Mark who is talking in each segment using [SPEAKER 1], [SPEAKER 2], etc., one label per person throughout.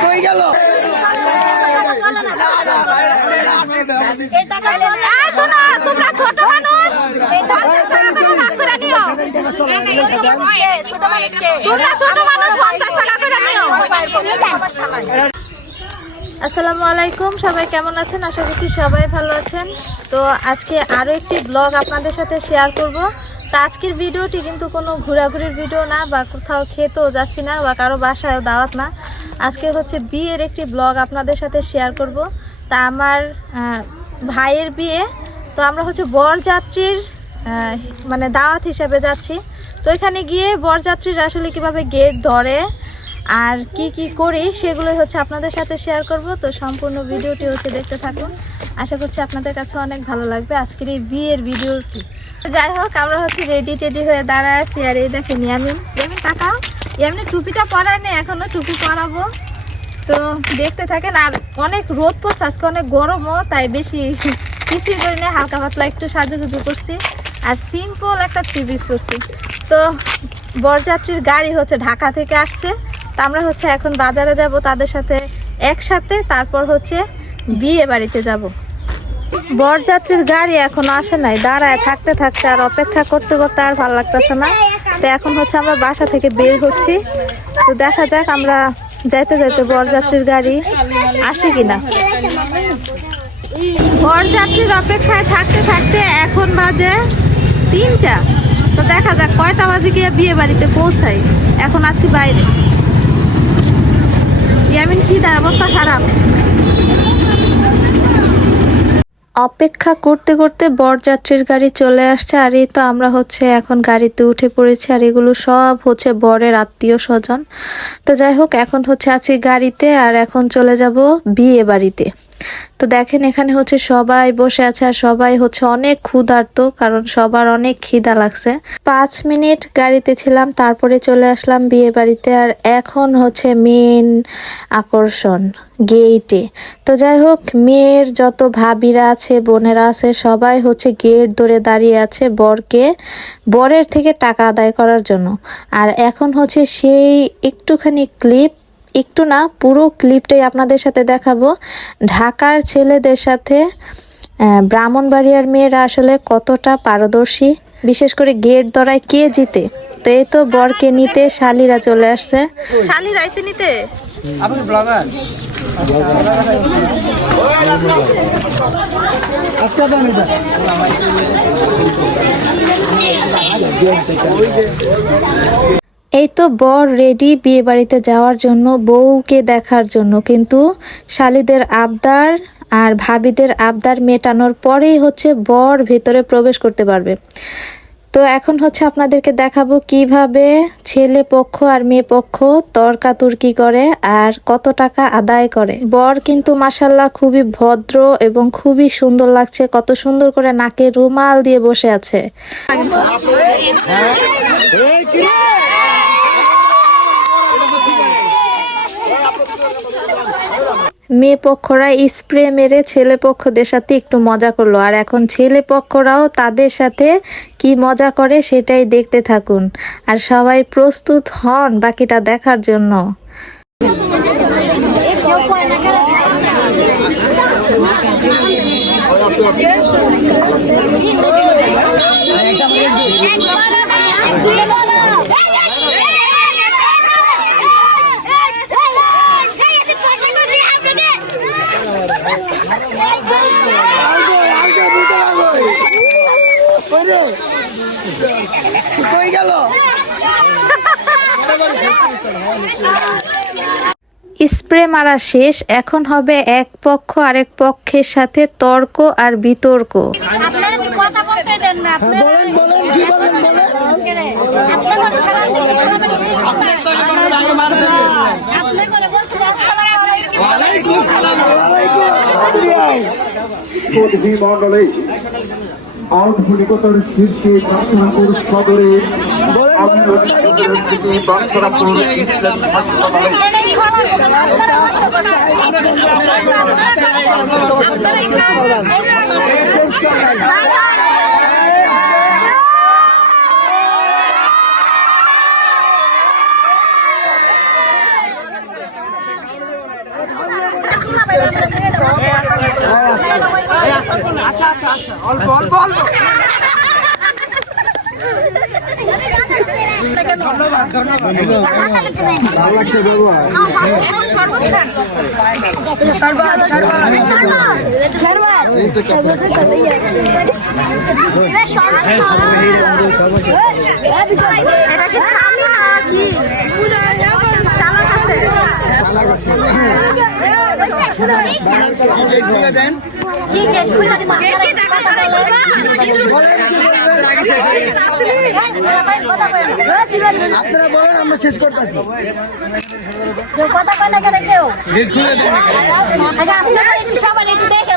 [SPEAKER 1] কই গেল
[SPEAKER 2] এই শোনো, তোমরা ছোট মানুষ পঞ্চাশ টাকা করে ভাগ করে নিও তোমরা ছোট মানুষ পঞ্চাশ টাকা করে নিও। আসসালামু আলাইকুম সবাই কেমন আছেন? আশা করছি সবাই ভালো আছেন। তো আজকে আরও একটি ব্লগ আপনাদের সাথে শেয়ার করব। তো আজকের ভিডিওটি কিন্তু কোনো ঘোরাঘুরির ভিডিও না বা কোথাও খেতেও যাচ্ছি না বা কারও বাসায়ও দাওয়াত না। আজকে হচ্ছে বিয়ের একটি ব্লগ আপনাদের সাথে শেয়ার করব। তা আমার ভাইয়ের বিয়ে। তো আমরা হচ্ছে বরযাত্রীর মানে দাওয়াত হিসাবে যাচ্ছি। তো এখানে গিয়ে বরযাত্রীরা আসলে কীভাবে গেট ধরে আর কি কি করি সেগুলোই হচ্ছে আপনাদের সাথে শেয়ার করব। তো সম্পূর্ণ ভিডিওটি হচ্ছে দেখতে থাকুন। আশা করছি আপনাদের কাছে অনেক ভালো লাগবে আজকের এই বিয়ের ভিডিওটি। যাই হোক, আমরা হচ্ছে রেডি টেডি হয়ে দাঁড়ায় আছি। আর এই দেখেন ইয়ামিন। ইয়ামিন টাকা এমনি টুপিটা পরায় নেই এখনও টুপি পরাবো। তো দেখতে থাকেন, আর অনেক রোদ পড়ছে, আজকে অনেক গরমও, তাই বেশি কিছুই করি না, হালকা পাতলা একটু সাজুগুজু করছি। আর সিম্পল একটা থ্রি পিস করছি। তো বরযাত্রীর গাড়ি হচ্ছে ঢাকা থেকে আসছে। তা আমরা হচ্ছে এখন বাজারে যাব তাদের সাথে একসাথে, তারপর হচ্ছে বিয়ে বাড়িতে যাব। বরযাত্রীর গাড়ি এখন আসে নাই, দাঁড়ায় থাকতে থাকতে আর অপেক্ষা করতে করতে আর ভালো লাগতেছে না। তো এখন হচ্ছে আমরা বাসা থেকে বের হচ্ছি। তো দেখা যাক আমরা যাইতে যাইতে বরযাত্রীর গাড়ি আসে কিনা। বরযাত্রীর অপেক্ষায় থাকতে থাকতে এখন বাজে তিনটা। তো দেখা যাক, কয়টা বাজে গিয়ে বিয়ে বাড়িতে পৌঁছাই। এখন আছি বাইরে। ইয়ামিন, কি দা, অবস্থা খারাপ? অপেক্ষা করতে করতে বরযাত্রীর গাড়ি চলে আসছে, আর এই তো আমরা হচ্ছে এখন গাড়িতে উঠে পড়েছি, আর এগুলো সব হচ্ছে বরের আত্মীয় স্বজন। তো যাই হোক, এখন হচ্ছে আছি গাড়িতে, আর এখন চলে যাব বিয়ে বাড়িতে। তো দেখেন এখানে হচ্ছে সবাই বসে আছে আর সবাই হচ্ছে অনেক ক্ষুধার্ত, কারণ সবার অনেক খিদা লাগছে। পাঁচ মিনিট গাড়িতে ছিলাম, তারপরে চলে আসলাম বিয়ে বাড়িতে আর এখন হচ্ছে মেন আকর্ষণ গেইটে তো যাই হোক, মেয়ের যত ভাবিরা আছে, বোনেরা আছে, সবাই হচ্ছে গেট ধরে দাঁড়িয়ে আছে বরকে, বরের থেকে টাকা আদায় করার জন্য। আর এখন হচ্ছে সেই একটুখানি ক্লিপ একটু না পুরো ক্লিপটাই আপনাদের সাথে দেখাবো। ঢাকার ছেলেদের সাথে ব্রাহ্মণবাড়িয়ার মেয়েরা আসলে কতটা পারদর্শী। বিশেষ করে গেট ধরায় কে জিতে? তো এই তো বরকে নিতে শালিরা চলে আসছে। শালিরা নিতে?
[SPEAKER 1] আপনি
[SPEAKER 2] এই তো বর রেডি বিয়ে বাড়িতে যাওয়ার জন্য, বউকে দেখার জন্য। কিন্তু শালিদের আবদার আর ভাবিদের আবদার মেটানোর পরেই হচ্ছে বর ভেতরে প্রবেশ করতে পারবে। তো এখন হচ্ছে আপনাদেরকে দেখাবো কীভাবে ছেলে পক্ষ আর মেয়ে পক্ষ তর্কাতর্কি করে আর কত টাকা আদায় করে। বর কিন্তু মাসাল্লাহ খুবই ভদ্র এবং খুবই সুন্দর লাগছে, কত সুন্দর করে নাকে রুমাল দিয়ে বসে আছে। মেয়ে পক্ষরা স্প্রে মেরে ছেলে পক্ষদের সাথে একটু মজা করল। আর এখন ছেলে পক্ষরাও তাদের সাথে কি মজা করে সেটাই দেখতে থাকুন। আর সবাই প্রস্তুত হন বাকিটা দেখার জন্য। স্প্রে মারা শেষ এখন হবে এক পক্ষ আরেক পক্ষের সাথে তর্ক আর বিতর্ক
[SPEAKER 3] মণ্ডলে আউটফুলিকতার শীর্ষে কাশীনাথপুর সদরে থেকে বংশরামপুর
[SPEAKER 4] আপনারা
[SPEAKER 2] এটা কি স্বামী না কি চালাক আছে
[SPEAKER 4] কি গেট খুলে দিমা কথা কই
[SPEAKER 1] আপনারা বলেন আমরা শেষ করতেছি।
[SPEAKER 4] কথা কয় না কেন কেউ আপনারা দেখে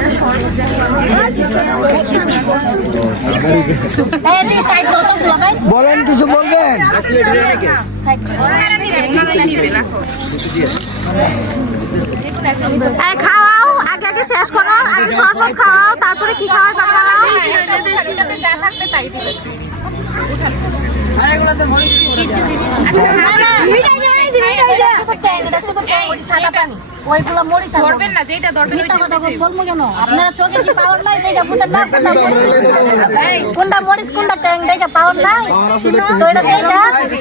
[SPEAKER 1] বলেন কিছু বলবেন?
[SPEAKER 2] খাওয়াও আগে আগে শেষ করো আগে শরবত খাওয়াও তারপরে কি খাওয়াই বা খাওয়াও
[SPEAKER 5] যা থাকবে তাই দিবে
[SPEAKER 4] শুধু এটা শুধু ট্যাং সাদা পানি ওইগুলো মরিচ আর
[SPEAKER 5] ধরবেন না যেটা ধরবেন
[SPEAKER 4] মিথ্যা কথা বলব কেন? আপনারা চোখে কি পাওয়ার নাই? দেখে বুঝেন না কোনটা মরিচ? কোনটা মরিচ কোনটা ট্যাং? দেখে পাওয়ার নাই? তো এটা দেখে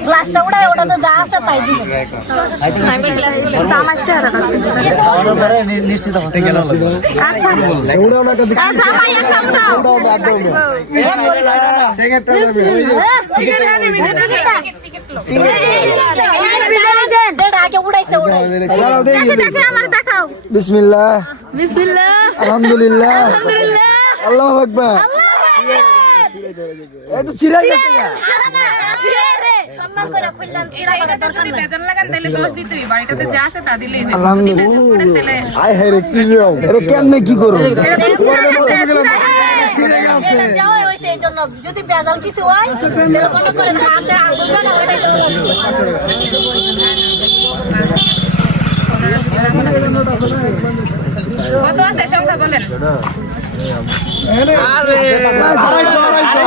[SPEAKER 4] গ্লাসটা উড়াই ওটা তো যা আছে তাই দিবেন।
[SPEAKER 2] জামাই চেহারাটা
[SPEAKER 1] নিশ্চিত হতে গেল
[SPEAKER 2] আচ্ছা। একটা
[SPEAKER 4] যেটা আগে উড়াইছে উড়াই।
[SPEAKER 2] দেখে দেখে আমার দেখাও।
[SPEAKER 1] বিসমিল্লাহ। আলহামদুলিল্লাহ। আল্লাহ আকবার। এই তো চিরাই গেছে
[SPEAKER 4] সম্মান করে খুললাম চিরা করার দরকার
[SPEAKER 5] যদি বেজান লাগান তাহলে দোষ দিতেই বাড়িটাতে যা আছে তা দিলেই যদি বেজান করেন তাহলে
[SPEAKER 1] আয় হায় রে কি নিয়ম এটা কেমনে কি করব
[SPEAKER 4] যদি বেজাল কিছু হয়
[SPEAKER 5] কত আছে সংখ্যা বলেন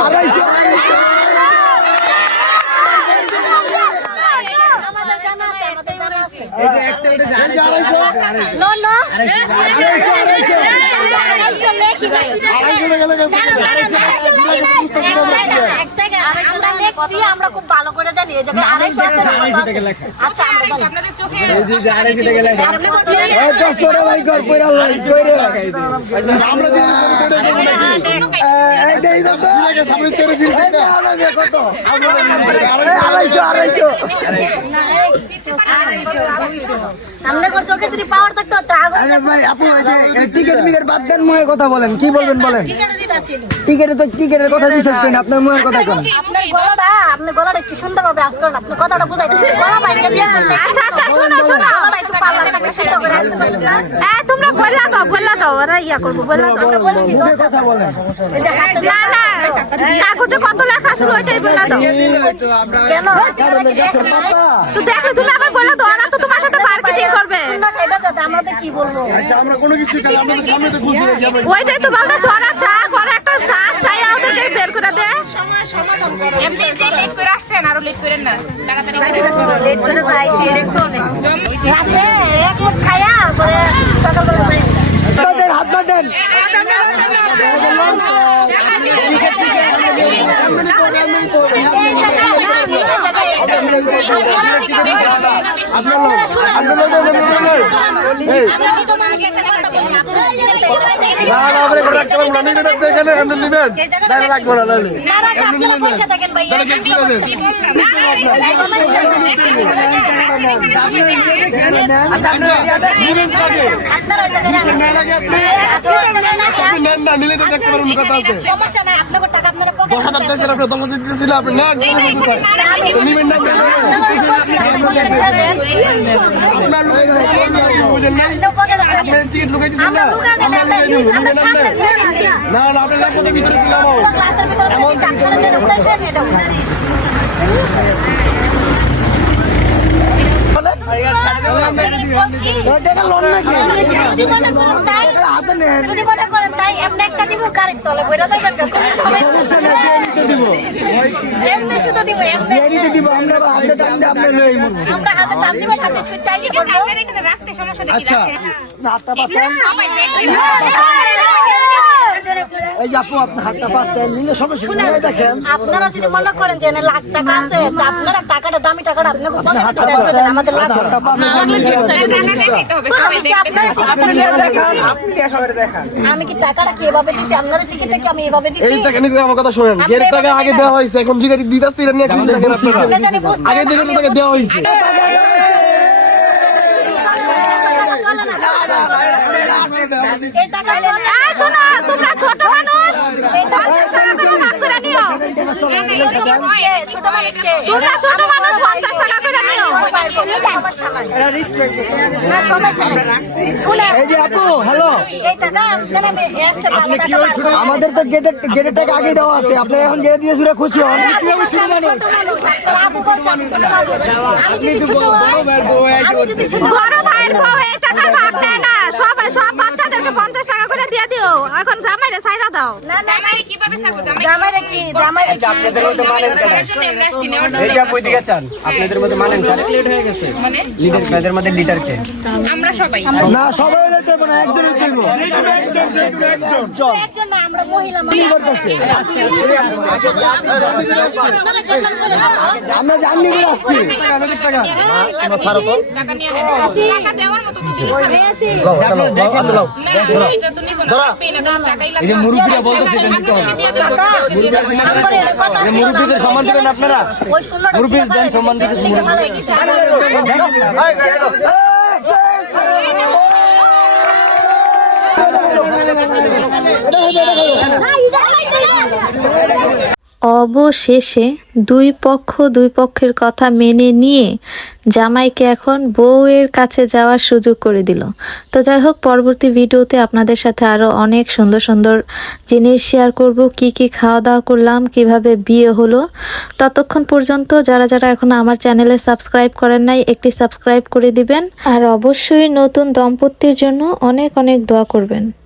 [SPEAKER 1] আড়াইশো
[SPEAKER 4] আমাদের জানা আছে আমাদের জানা আছে
[SPEAKER 1] এই যে আড়াইশো
[SPEAKER 4] নো নো আমরা খুব ভালো করে জানি আড়াইশো
[SPEAKER 1] আড়াইশো।
[SPEAKER 4] আপনি করে চোখে যদি পাওয়ার থাকতো
[SPEAKER 1] আরে ভাই আপনি ওই যে টিকেট মিকেট বাদ দেন ময়ে কথা বলেন কি বলবেন বলেন?
[SPEAKER 4] টিকেটে
[SPEAKER 1] তো টিকেটের কথা বিশ্বাস করেন আপনার ময়ের কথা কোন?
[SPEAKER 4] আপনার গলাটা আপনার গলাটা একটু সুন্দরভাবে আজ করেন আপনি কথাটা বুঝাই গলা বাইরে
[SPEAKER 2] আচ্ছা আচ্ছা শোনো শোনো। তোমরা বললা দাও বললা দাও ওরা ইয়া করব বললা দাও। না না কাগজে কত লেখা ছিল ওইটাই বললা দাও।
[SPEAKER 4] কেন?
[SPEAKER 2] তো দেখো তুমি আবার বললা দাও ওরা তো তোমার সাথে মার্কেটিং করবে।
[SPEAKER 4] তো আমাদের কি বলব
[SPEAKER 2] ওইটাই তো বলতেছো ওরা চা করে একটা চা চাই ওদেরকে বের করে দে।
[SPEAKER 5] এমনি যে লেট করে আসছেন আরও লেট করেন না। তাড়াতাড়ি করে।
[SPEAKER 4] লেট করে যাইছি রাতে এক মুঠ খায়া পরে সকালবেলা
[SPEAKER 1] হাত দেন দেন আপনার
[SPEAKER 3] না না আপনি করে রাখতে পারব না নিবেন আপনি এখানে আপনি নিবেন না না রাখব না নাহলে
[SPEAKER 4] না রাখে আপনারা
[SPEAKER 3] আচ্ছা টিকিট লুকাই না না আপনি কোটি ভিতরে ছিলাম।
[SPEAKER 4] যদি মনে করেন তাই যদি মনে করেন তাই এমনি একটা দিব কারেন্ট তলে বইরা দেবেন কোনো সমস্যা নাই। এমনি শুধু দিব এমনি আমরা হাতে টান দিব হাতে ছুটটাই
[SPEAKER 5] ঠিক আছে এখানে রাখতে সমস্যা নেই
[SPEAKER 3] আচ্ছা
[SPEAKER 5] সবাই দেখবেন
[SPEAKER 1] এই যে আপু আপনার হাতটা পাচ্ছেন নিলে সমস্যা নেই দেখেন।
[SPEAKER 4] আপনারা যদি মনে করেন যে না লাখ টাকা আছে আপনারা টাকাটা দামি টাকাটা আপনাকে দেন আমাদের
[SPEAKER 5] হবে। সবাই
[SPEAKER 4] আমি কি টাকাটা কি এভাবে দিছি? আপনার টিকিটটা কি আমি এভাবে দিছি?
[SPEAKER 3] এই টাকা নিতে আমার কথা শুনেন। এর টাকা আগে দেওয়া হয়েছে এখন যেটা দিতেছি এটা নিয়ে আপনারা। আগে দিলে টাকা দেওয়া হয়েছে।
[SPEAKER 2] শোনো তোমরা ছোট মানুষ পঞ্চাশ টাকা করে ভাগ করে নিও তোমরা ছোট মানুষ পঞ্চাশ টাকা করে নিও
[SPEAKER 4] সমস্যা নাই না সমস্যা নাই শুনে
[SPEAKER 1] এই যে আপু হ্যালো
[SPEAKER 4] এই টাকা আপনারা এসে আপনি কি
[SPEAKER 1] আমাদের তো গেটের গেটের টাকা আগে দেওয়া আছে। আপনি এখন গেটে দিয়ে জুড়ে খুশি হন।
[SPEAKER 2] বড় ভাইয়ের বউ এই টাকার ভাগ নেয় না। সব সব বাচ্চাদেরকে পঞ্চাশ টাকা করে দিয়ে দিও। এখন জামাইরে সাইরা দাও।
[SPEAKER 5] জামাই কীভাবে জামাই
[SPEAKER 1] আপনাদের মধ্যে মানেন চান আপনাদের মানেন লেট হয়ে গেছে।
[SPEAKER 5] মানে?
[SPEAKER 1] লিডার আপনাদের মধ্যে লিডার কে?
[SPEAKER 5] আমরা সবাই।
[SPEAKER 1] না সবাই লেট হবে না একজনই তুইব
[SPEAKER 4] একজন না আমরা মহিলা মানুষ
[SPEAKER 1] আমরা জানি করে আসছি।
[SPEAKER 5] টাকা নিয়ে আসেন। টাকা। দেওয়ার মতো তো জিনিস আছে। না, এটা তো নিব না। লাগবেই না, তাহলে টাকাই লাগবে।
[SPEAKER 1] মুরব্বীদের সম্মান দিবেন আপনারা
[SPEAKER 4] ওই শূন্যটা
[SPEAKER 1] মুরব্বী দেন সম্মান দিতে
[SPEAKER 2] অবশেষে দুই পক্ষ দুই পক্ষের কথা মেনে নিয়ে জামাইকে এখন বউয়ের কাছে যাওয়ার সুযোগ করে দিল। তো যাই হোক, পরবর্তী ভিডিওতে আপনাদের সাথে আরও অনেক সুন্দর সুন্দর জিনিস শেয়ার করব, কি কি খাওয়া দাওয়া করলাম, কীভাবে বিয়ে হলো। ততক্ষণ পর্যন্ত যারা যারা এখন আমার চ্যানেলে সাবস্ক্রাইব করেন নাই, একটি সাবস্ক্রাইব করে দিবেন। আর অবশ্যই নতুন দম্পতির জন্য অনেক অনেক দোয়া করবেন।